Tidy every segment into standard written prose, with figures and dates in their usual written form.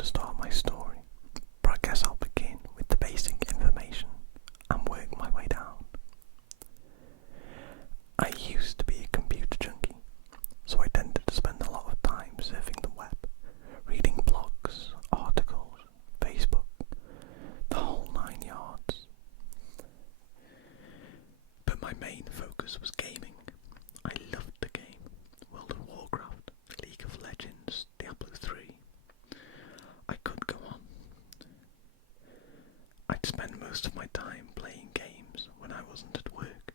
to start my story, but I guess I'll begin with the basic information and work my way down. I used to be a computer junkie, so I tended to spend a lot of time surfing the web, reading blogs, articles, Facebook, the whole 9 yards. But my main focus was gaming. I loved the game. World of Warcraft, League of Legends, Diablo 3. I could go on. I'd spend most of my time playing games when I wasn't at work,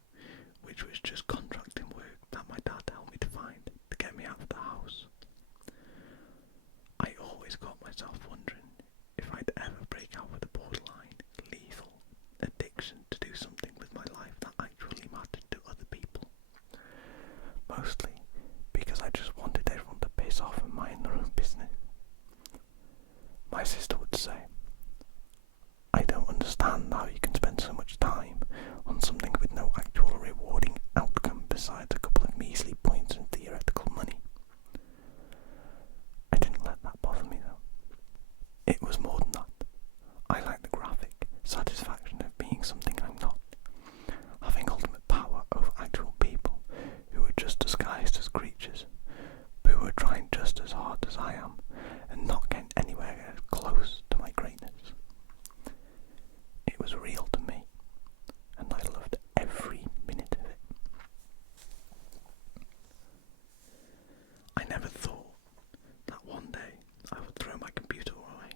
which was just contracting work that my dad helped me to find to get me out of the house. I always got myself wondering if I'd ever break out with a borderline, lethal addiction to do something with my life that actually mattered to other people. Mostly because I just wanted everyone to piss off and mind their own business. My sister would say, "I don't understand how you can spend so much time on something with no actual rewarding outcome besides a couple of measly points and theoretical money." I didn't let that bother me though. It was more than that. I liked the graphic satisfaction of being something I'm not, having ultimate power over actual people who are just disguised as creatures, but who are trying just as hard as I am and not getting anywhere close to my greatness. It was real to me, and I loved every minute of it. I never thought that one day I would throw my computer away.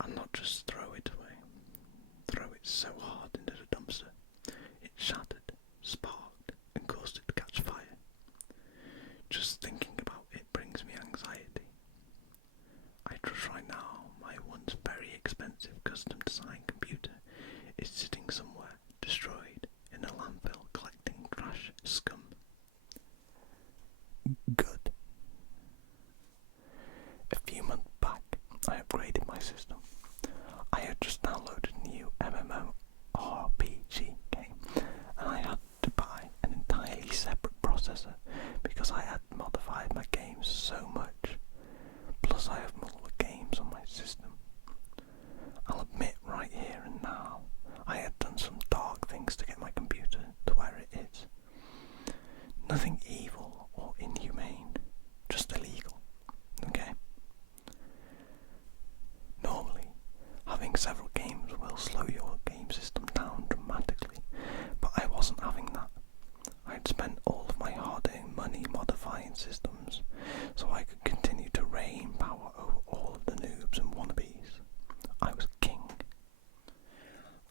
And not just throw it away, throw it so hard into the dumpster, it shattered, sparked, and caused it to catch fire. Just thinking about it brings me anxiety. I trust right now my once very expensive custom designed computer is sitting somewhere destroyed in a landfill collecting trash scum. Good. A few months back, I upgraded my system. I had just downloaded a new MMORPG game, and I had to buy an entirely separate processor because I had modified my games so much. Plus I have multiple games on my system. I'll admit right here and now, I had done some dark things to get my computer to where it is. Nothing evil or inhumane, just illegal, okay? Normally, having several games will slow your game system down dramatically, but I wasn't having that. I'd spent all of my hard-earned money modifying systems so I could continue to reign power over all of the noobs and wannabes. I was king.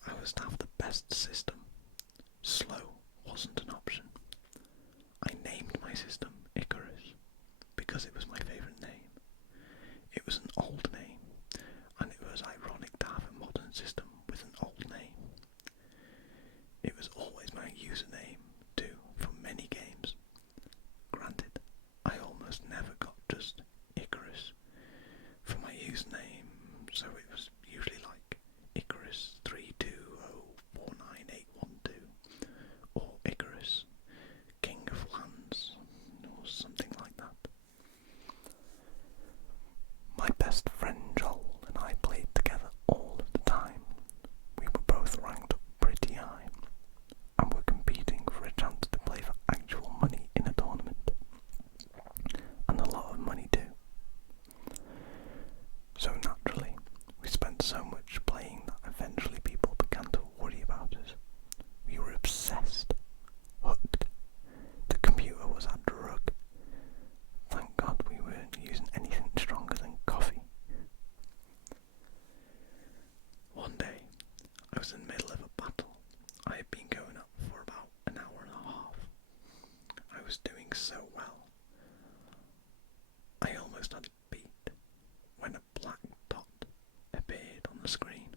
I was to have the best system. Slow wasn't an option. I named my system Iquarus because it was my favourite name. It was an old name, and it was ironic to have a modern system with an old name. It was always my username, too, for many games. Granted, I almost never got just Iquarus for my username, so it was usually like Iquarus 320498112 or Iquarus King of Lands or something like that. My best friend Joel and I played together all of the time. We were both ranked up pretty high and were competing for a chance to play for actual money in a tournament. And a lot of money too. So naturally, we spent so much playing that eventually people began to worry about us. We were obsessed, hooked. The computer was our drug. Thank God we weren't using anything stronger than coffee. One day, I was in the middle of a battle. I had been going up for about an hour and a half. I was doing so well. I almost had it beat when a black dot appeared on the screen.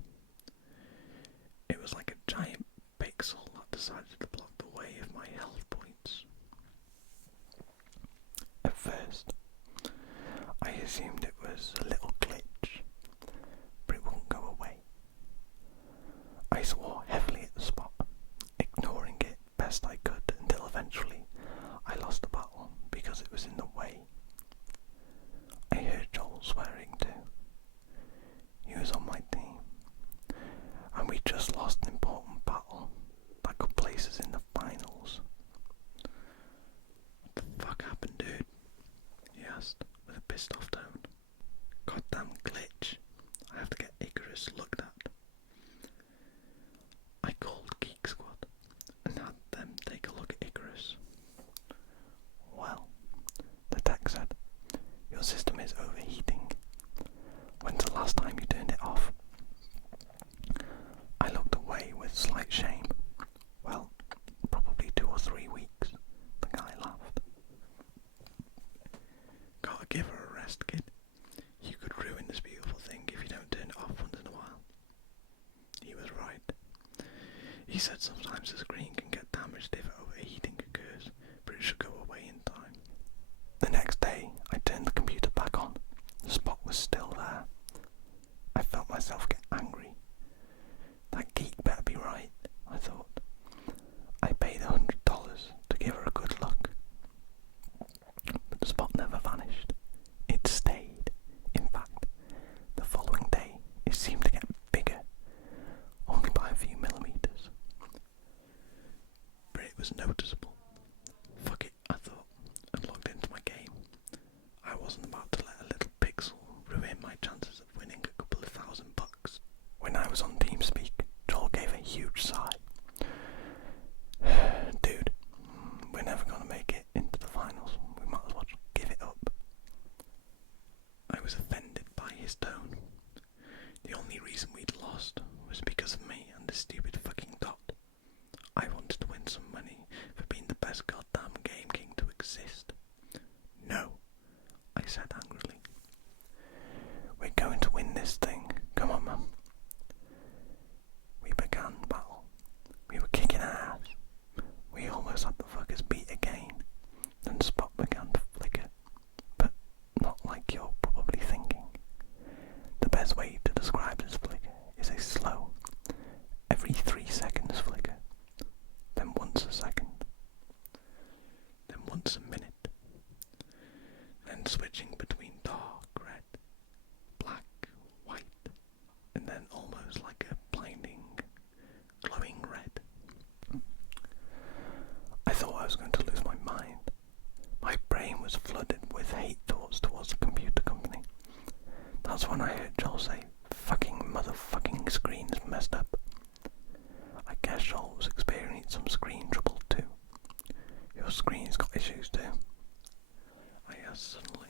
It was like a giant pixel that decided to block the way of my health points. At first, I assumed it was a little glitch, but it wouldn't go away. I swore heavily at the spot, ignoring it best I could until eventually I lost the battle because it was in the way. I heard Joel swearing too, pissed off tone. Goddamn glitch. I have to get Iquarus looked at. I called Geek Squad and had them take a look at Iquarus. Well, the tech said, your system is overheating. When's the last time you turned it off? I looked away with slight shame. Well, probably 2 or 3 weeks. The guy laughed. Gotta give her a rest, kid. You could ruin this beautiful thing if you don't turn it off once in a while. He was right. He said sometimes the screen can get damaged if overheating occurs, but it should go away in time. The next day, I turned the computer back on. The spot was still there. I felt myself get angry. That geek better be right, I thought. I paid $100 to give her a good look. But the spot never vanished. It stayed. In fact, the following day, it seemed to get bigger, only by a few millimeters. But it was noticeable. Fuck it, I thought, and logged into my game. I wasn't about to let a little pixel ruin my chances of winning a couple of $1,000. When I was on TeamSpeak, Joel gave a huge sigh. Dude, we're never gonna make it into the finals. We might as well just give it up. I was offended by his tone. The only reason we'd lost was because of me and the stupid fucking Dot. I wanted to win some money for being the best goddamn game king to exist. No, I said angrily. We're going to win this thing. Come on, Mum. We began battle. We were kicking ass. We almost had the fuckers beat again. Then Spot began to flicker. But not like you're probably thinking. The best way to describe this flicker is a slow, every 3 seconds flicker. Then once a second. Then once a minute. Then switching between dark red, black, white, and then almost like a blinding, glowing red. I thought I was going to lose my mind. My brain was flooded with hate thoughts towards the computer company. That's when I heard Joel say, fucking motherfucking screen's messed up. I guess Joel was experiencing some screen trouble too. Your screen's got issues too? I asked suddenly,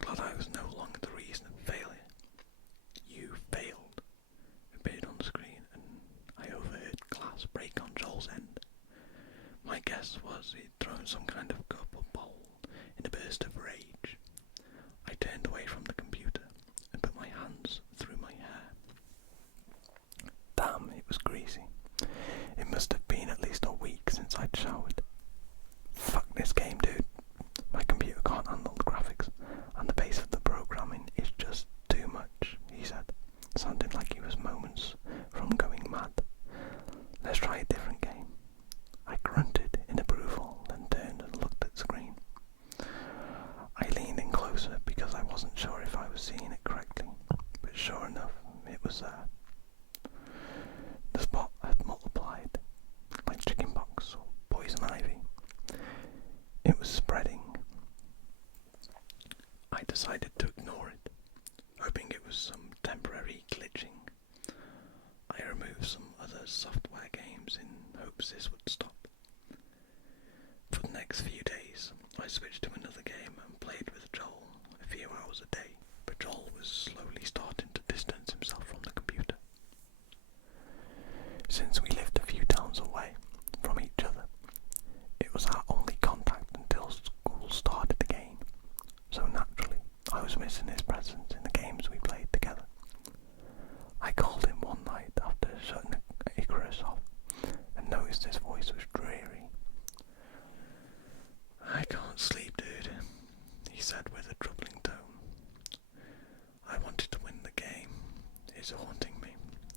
glad I was no longer the reason of failure. You failed, appeared on the screen, and I overheard glass break on Joel's end. My guess was he'd thrown some kind of cup or bowl in a burst of rage. I turned away from the computer and put my hands through my hair. Damn, it was greasy. It must have been at least a week since I'd showered. Fuck this game, dude. My computer can't handle the graphics, and the pace of the programming is just too much, he said, sounding like he was moments from going mad. Let's try a different game. I grunted in approval, then turned and looked at the screen. I leaned in closer because I wasn't sure if I was seeing it correctly, but sure enough, it was there. The spot had multiplied, like chickenpox or poison ivy. It was spreading. I decided to ignore it, hoping it was some temporary glitching. I removed some other software games in hopes this would stop. For the next few days, I switched to another game and played with Joel a few hours a day, but Joel was slowly starting to distance himself from the computer. Since we lived a few towns away from each other, it was our only contact until school started again, so naturally I was missing his presence in the games we played together. I called him one night after shutting Iquarus off and noticed his voice was dreary. I can't sleep, dude, he said with a troubling tone. I wanted to win the game. It's haunting me.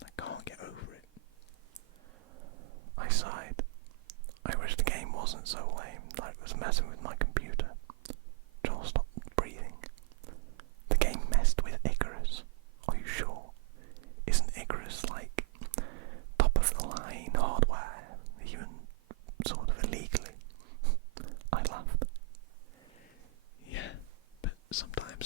I can't get over it. I sighed. I wish the game wasn't so lame that it was messing with my computer. Joel stopped breathing. The game messed with Iquarus. Are you sure? Isn't Iquarus like top of the line hardware, even sort of illegally? I laughed. Yeah, but sometimes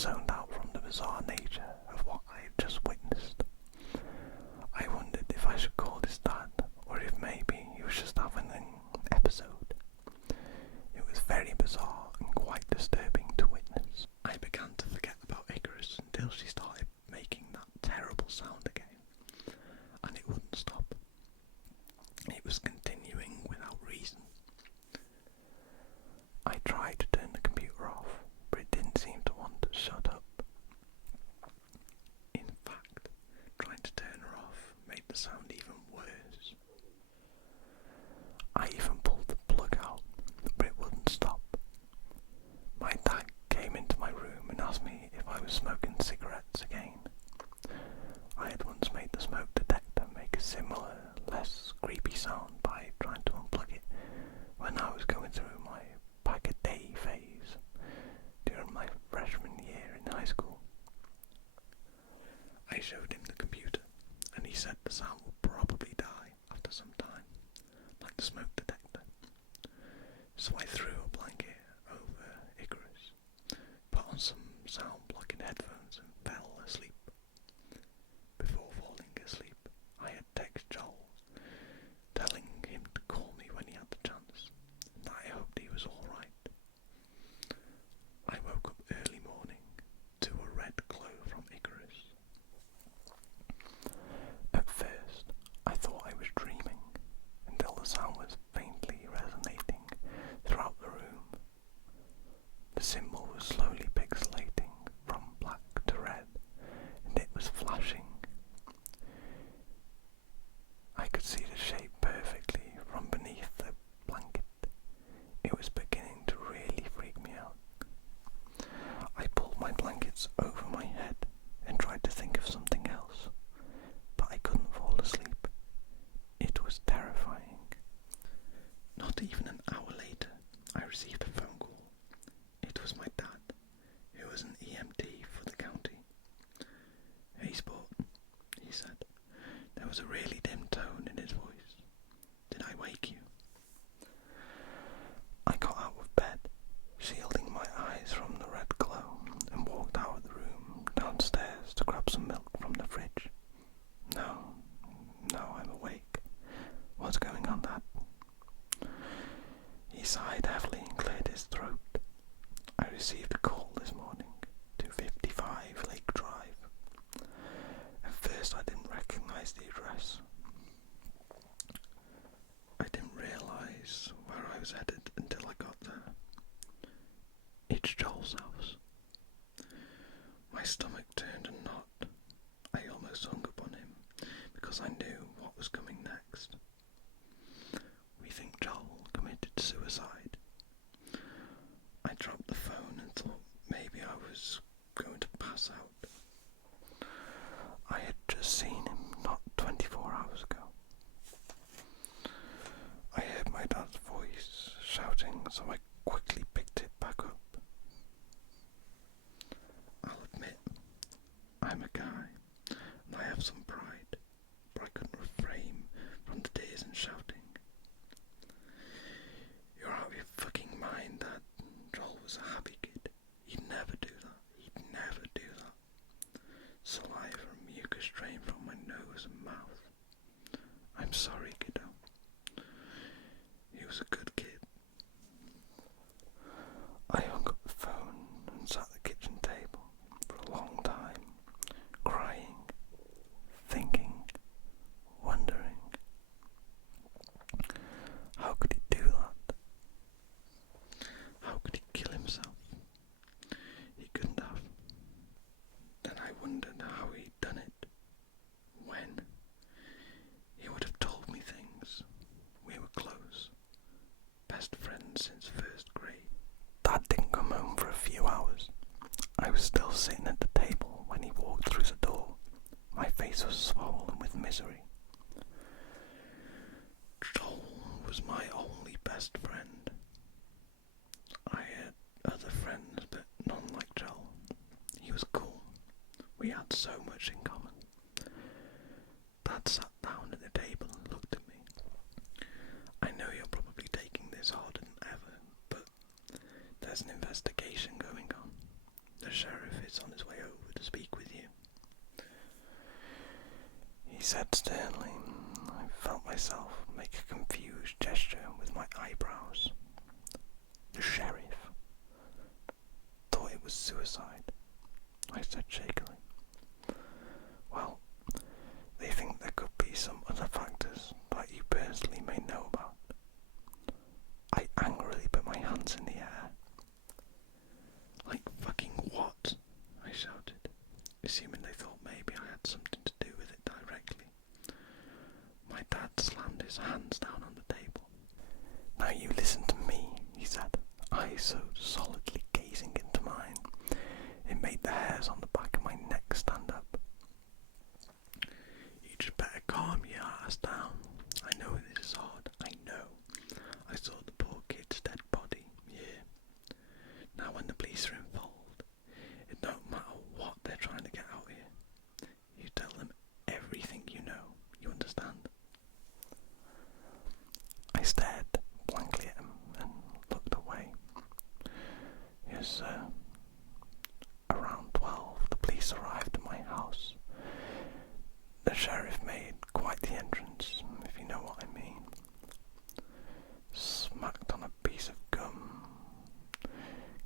zoned out from the bizarre nature of what I had just witnessed. I wondered if I should call his dad, or if maybe he was just having an episode. It was very bizarre and quite disturbing to witness. I began to forget about Iquarus until she started making that terrible sound again, and it wouldn't stop. It was continuing without reason. I tried to turn the computer off, but it didn't seem to want to shut up. In fact, trying to turn her off made the sound even worse. I even pulled the plug out, but it wouldn't stop. My dad came into my room and asked me if I was smoking cigarettes again. I had once made the smoke detector make a similar, less creepy sound by trying to unplug it when I was going through my pack-a-day phase during my freshman year in high school. I showed him the computer, and he said the sound would probably die after some time, like the smoke detector. So I threw a blanket over Iquarus, put on some sound-blocking headphones and fell asleep. Before falling asleep, I had texted Joel, telling him to call me when he had the chance, and that I hoped he was alright. I woke up early morning to a red glow from Iquarus. At first, I thought I was dreaming, until the sound was faintly resonating throughout the room. The symbol was slowly pixelating from black to red, and it was flashing. I could see the shape perfectly from beneath the blanket. It was beginning to really freak me out. I pulled my blankets over my head and tried to think of something else, but I couldn't fall asleep. It was terrifying. Not even an hour later, I received a phone call. It was my dad, who was an EMT for the county. "Hey sport," he said. There was a really dim tone in his voice. "Did I wake you?" I got out of bed, shielding my eyes from the red glow, and walked out of the room downstairs to grab some milk from the fridge. No, I'm awake. What's going on, Dad?" He sighed heavily and cleared his throat. "I received a call this morning, 255 Lake Drive. At first I didn't recognise the address. I didn't realise where I was headed until I got there. It's Joel's house." My stomach turned a knot. I almost hung up on him because I knew what was coming next. "We think Joel committed suicide." I dropped the phone and thought maybe I was going to pass out. I had just seen him not 24 hours ago. I heard my dad's voice shouting, so I quickly picked it back up. I'll admit, I'm a guy, and I have some pride, but I couldn't refrain from the tears and shouting. "You're out of your fucking mind, Dad. Joel was a happy kid. He'd never do that. He'd never do that." Saliva and mucus drained from my nose and mouth. "I'm sorry, kiddo. He was a good kid." I hung up the phone and sat at the kitchen table for a long time, crying, thinking, wondering. How could he do that? How could he kill himself? He couldn't have. Then I wondered how he'd done it. When? He would have told me things. We were close. Best friends since first grade. Dad didn't come home for a few hours. I was still sitting at the table when he walked through the door. My face was swollen with misery. Joel was my only best friend. I had other friends, but none like Joel. He was cool. We had so much in common. Dad sat down at the table and looked at me. "I know you're probably taking this harder than ever, but there's an investigation going on. The sheriff is said sternly. I felt myself make a confused gesture with my eyebrows. The sheriff thought it was suicide, I said shakily. Well, they think there could be some other factors that you personally may know about. I angrily put my hands in the air. Like fucking what? I shouted, assuming they thought maybe I had something to do with it directly. My dad slammed his hands down on the table. Now you listen to me, he said, eyes so solidly gazing into mine, it made the hairs on the back of my neck stand up. You just better calm your ass down. I know this is hard, I know. I saw the poor kid's dead body, yeah. Now when the police are involved, it don't matter what they're trying to get out here. You tell them everything you know, you understand? I stared blankly at him and looked away. Yes, sir. Around 12, the police arrived at my house. The sheriff made quite the entrance, if you know what I mean. Smacked on a piece of gum.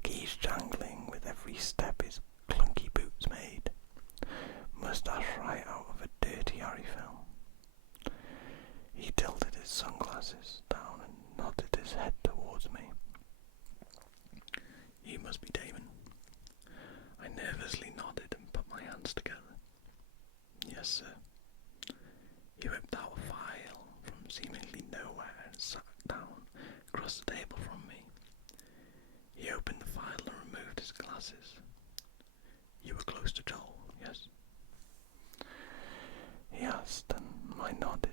Keys jangling with every step his clunky boots made. Moustache right out of a dirty Harry film. He tilted his sunglasses down and nodded his head towards me. You must be Damon. I nervously nodded and put my hands together. Yes, sir. He whipped out a file from seemingly nowhere and sat down across the table from me. He opened the file and removed his glasses. You were close to Joel, yes? He asked, and I nodded.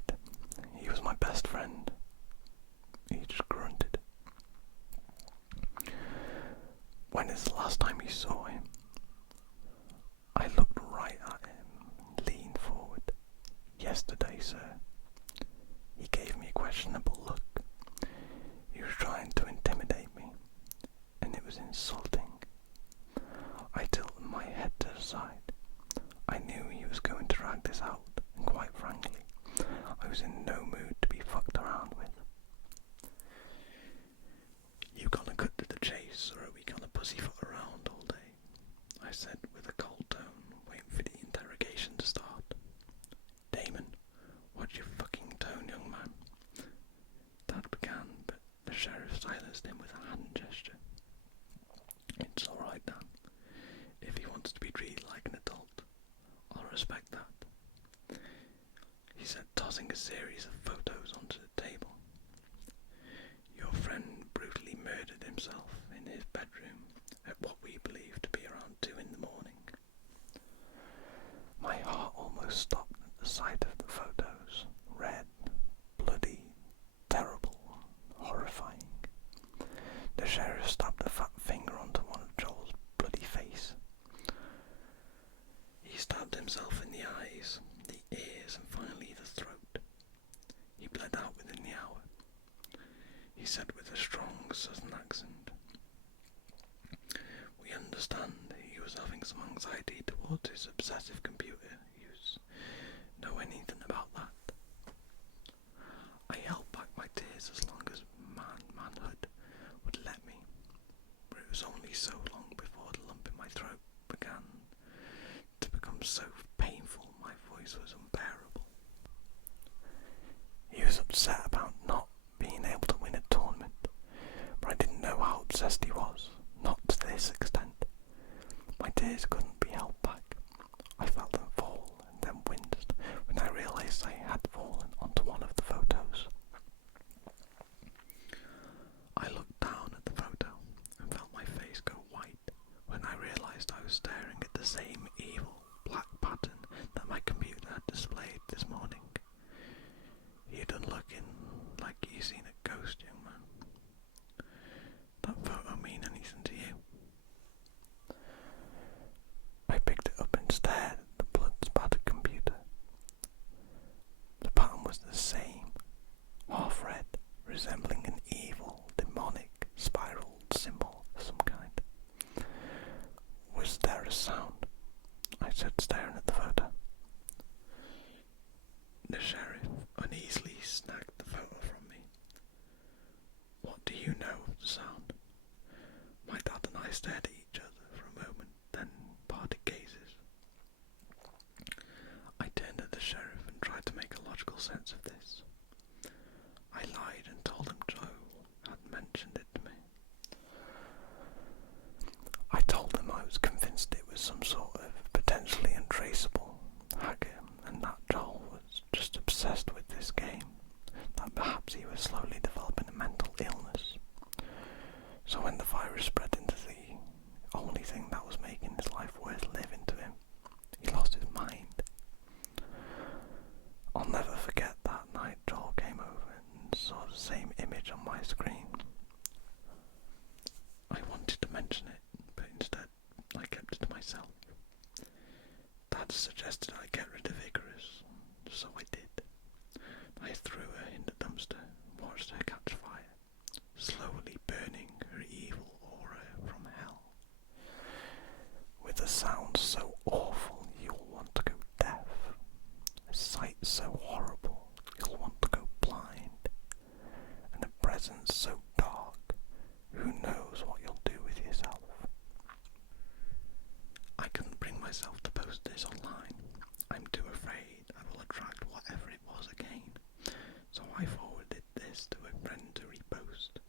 He was my best friend. He just grunted. When is the last time you saw him? I looked right at him and leaned forward. Yesterday, sir. He gave me a questionable look. He was trying to intimidate me, and it was insulting. I tilted my head to the side. I knew he was going to drag this out, and quite frankly, I was in no mood to be fucked around with. You gonna cut to the chase, or are we gonna pussyfoot around all day? I said with a cold tone, waiting for the interrogation to start. Damon, watch your fucking tone, young man. Dad began, but the sheriff silenced him with a hand gesture. It's alright, Dan. If he wants to be treated like an adult, I'll respect that. He said, tossing a series of photos onto the table. Your friend brutally murdered himself in his bedroom at what we believe to be around 2 in the morning. My heart almost stopped at the sight of the photos. Red, bloody, terrible, horrifying. The sheriff stabbed a fat finger onto one of Joel's bloody face. He stabbed himself in the eyes, the ears, and finally the throat. He bled out within the hour. He said with a strong southern accent. We understand he was having some anxiety towards his obsessive computer use. Know anything about that? I held back my tears as long as manhood would let me, but it was only so long before the lump in my throat began to become so painful my voice was unbearable. He was upset about not being able to win a tournament, but I didn't know how obsessed he was, not to this extent. My tears couldn't be held back. I felt them fall and then winced when I realised I had fallen onto one of the photos. I looked down at the photo and felt my face go white when I realised I was staring at the same evil black pattern that my computer had displayed this morning. You done looking like you seen a ghost, young man. That photo mean sound. My dad and I stared at each other for a moment, then parted gazes. I turned to the sheriff and tried to make a logical sense of this. I lied and told him Joe had mentioned it to me. I told him I was convinced it was some sort of potentially untraceable hacker and that Joel was just obsessed with this game, that perhaps he was slowly developing a mental illness. So when the virus spread into the only thing that was making his life worth living to him, he lost his mind. I'll never forget that night Joel came over and saw the same image on my screen. I wanted to mention it, but instead I kept it to myself. Dad suggested I get rid of Iquarus, so I did. I threw her in the dumpster and watched her catch fire, slowly burning her evil aura from hell. With a sound so awful you'll want to go deaf, a sight so horrible you'll want to go blind, and a presence so dark who knows what you'll do with yourself. I couldn't bring myself to post this online. I'm too afraid I will attract whatever it was again, so I forwarded this to a friend to repost.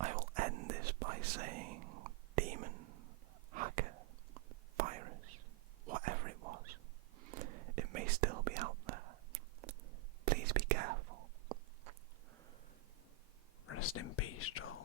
I will end this by saying demon, hacker, virus, whatever it was. It may still be out there. Please be careful. Rest in peace, Joel.